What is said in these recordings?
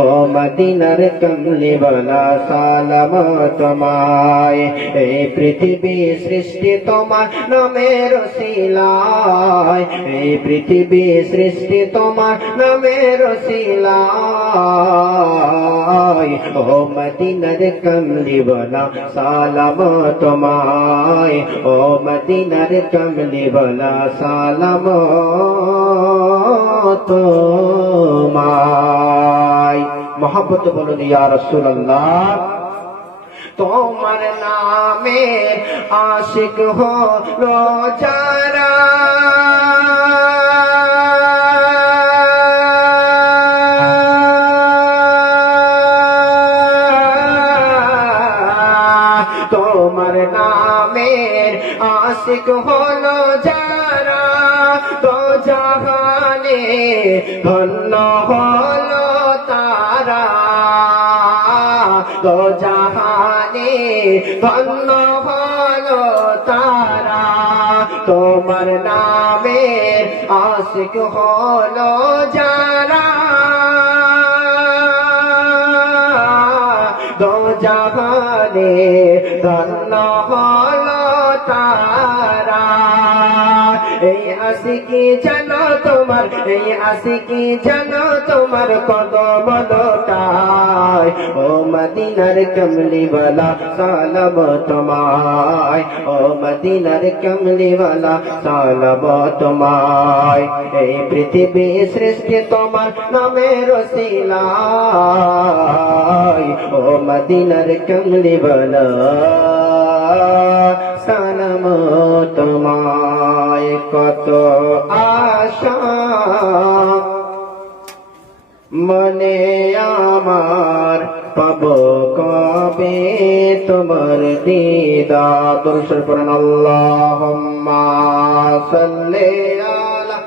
ও মদিনার কমলিওয়ালা সালাম তোমায়। এই পৃথিবী সৃষ্টি তোমার নামের শিলায় এই পৃথিবী সৃষ্টি তোমার নামের শিলায় ও মদিনার কমলিওয়ালা সালাম তোমায়। ও মদিনার কমলিওয়ালা সালাম তোমায়। মহাব্বত বলুন, ইয়া তোমার নামে আশিক হলো যারা। তোমার নামের আশিক হলো যারা। তো জাহানে ধন্য হলো তো জাহানে ধন্য হলো তারা। তোমার নামে আশিক হলো যারা। এই আশিকি জানো তোমার এই আশিকি জানো তোমার কদম লোটায় ও মদিনার কমলিওয়ালা সালাম তোমায় ও মদিনার কমলিওয়ালা সালাম তোমায় এই পৃথিবী সৃষ্টি তোমার নামের রসিলায় ও মদিনার কমলিওয়ালা সালাম তোমায় কত আশা। মনে আমার পাব কবে তোমার দিদা দর্শন করেন আল্লাহ সাল্লে আলা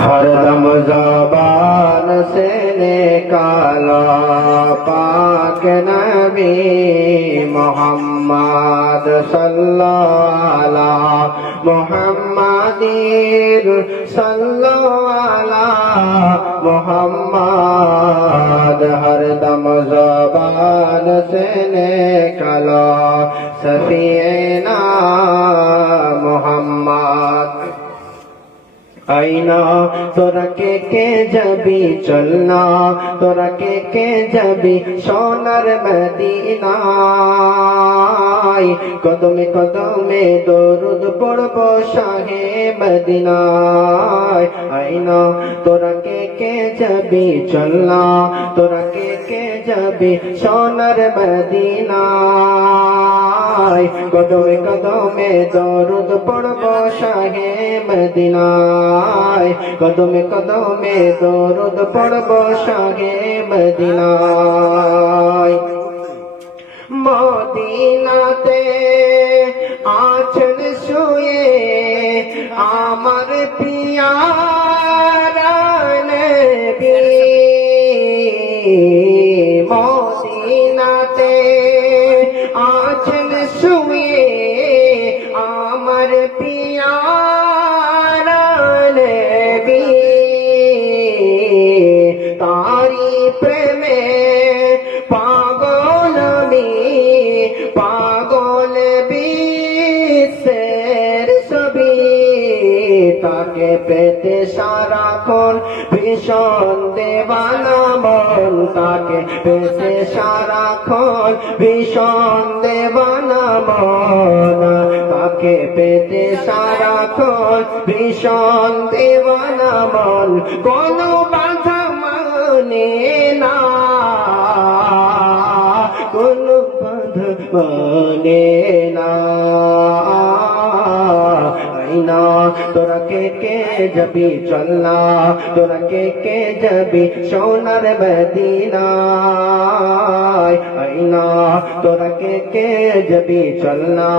हरदम जबान से निकाला पाक नबी मोहम्मद सल्लल्लाहु मोहम्मदीर सल्लल्लाहु मोहम्मद हरदम जबान से निकाला सफीना मोहम्मद আইনা। তোরা কে কে যাবি চলনা তোরা কে কে যাবি সোনার মদিনায়। কদমে কদমে দরুদ পড়ব শাহে মদিনায়। আইনা। তোরা কে কে যাবি চলনা তোরা কে কে যাবি সোনার মদিনায়। কদমে কদমে দরুদ পড়ব শাহে মদিনায়। কদমে কদমে দরুদ পড়ব শাহে মদিনায়। মদিনাতে আছেন শুয়ে আমার পিয়ারা শুয়ে আমার পিয়ারা নবী। তারি প্রেমে পাগল আমি পাগল বিশ্বের ছবি। তাকে পেতে সারাক্ষণ ভীষণ দেবানা মন তাকে পেতে সারাক্ষণ ভীষণ দেবানা মন তাকে পেতে সারাক্ষণ ভীষণ দেবানা মন। কোনো বাধা মানে না, কোনো বাধা মানে তোরা কে কে যাবি চলনা? তোরা কে কে যাবি সোনার মদিনায় আইনা, তোরা কে কে যাবি চলনা?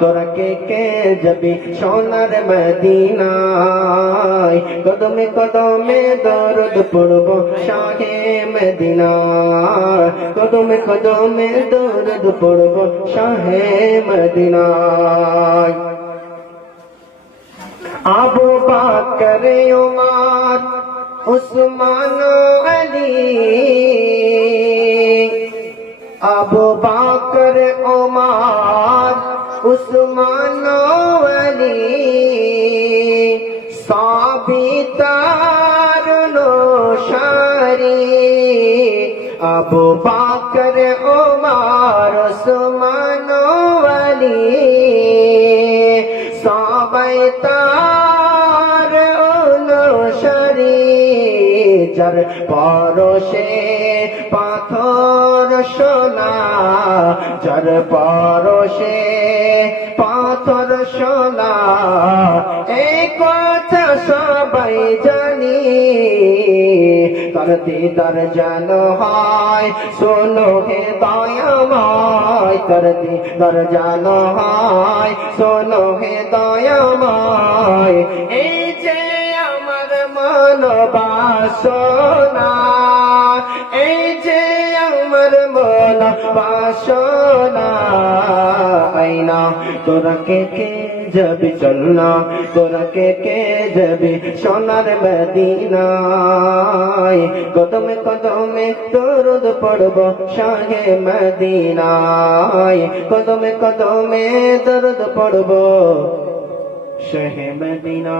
তোরা কে কে যাবি সোনার মদিনায় কদমে কদমে দরদ পড়ব শাহে মদিনায়। কদমে কদমে দরদ পড়ব শাহে মদিনায়। আবু বাকর উমার উসমান আলী আবু বাকর উমার উসমান আলী সাবিতার নোশারি আবু বাকর উমার উসমান আলী সবাই যার পরশে পাথর সোনা, যার পরশে পাথর সোনা। এই কথা সবাই জানি, তার দিদার যেন হয়, শোনো হে দয়াময়, তার দিদার যেন হয়, শোনো হে দয়াময়। এই যে আমার মন এই যে আমার মন বাসনা। আইনা, তোরা কে কে যাবি চলনা? তোরা কে কে যাবি সোনার মদিনায়? কদমে কদমে দরুদ পড়ব শাহে মদিনায়। কদমে কদমে দরুদ পড়ব শাহে মদিনা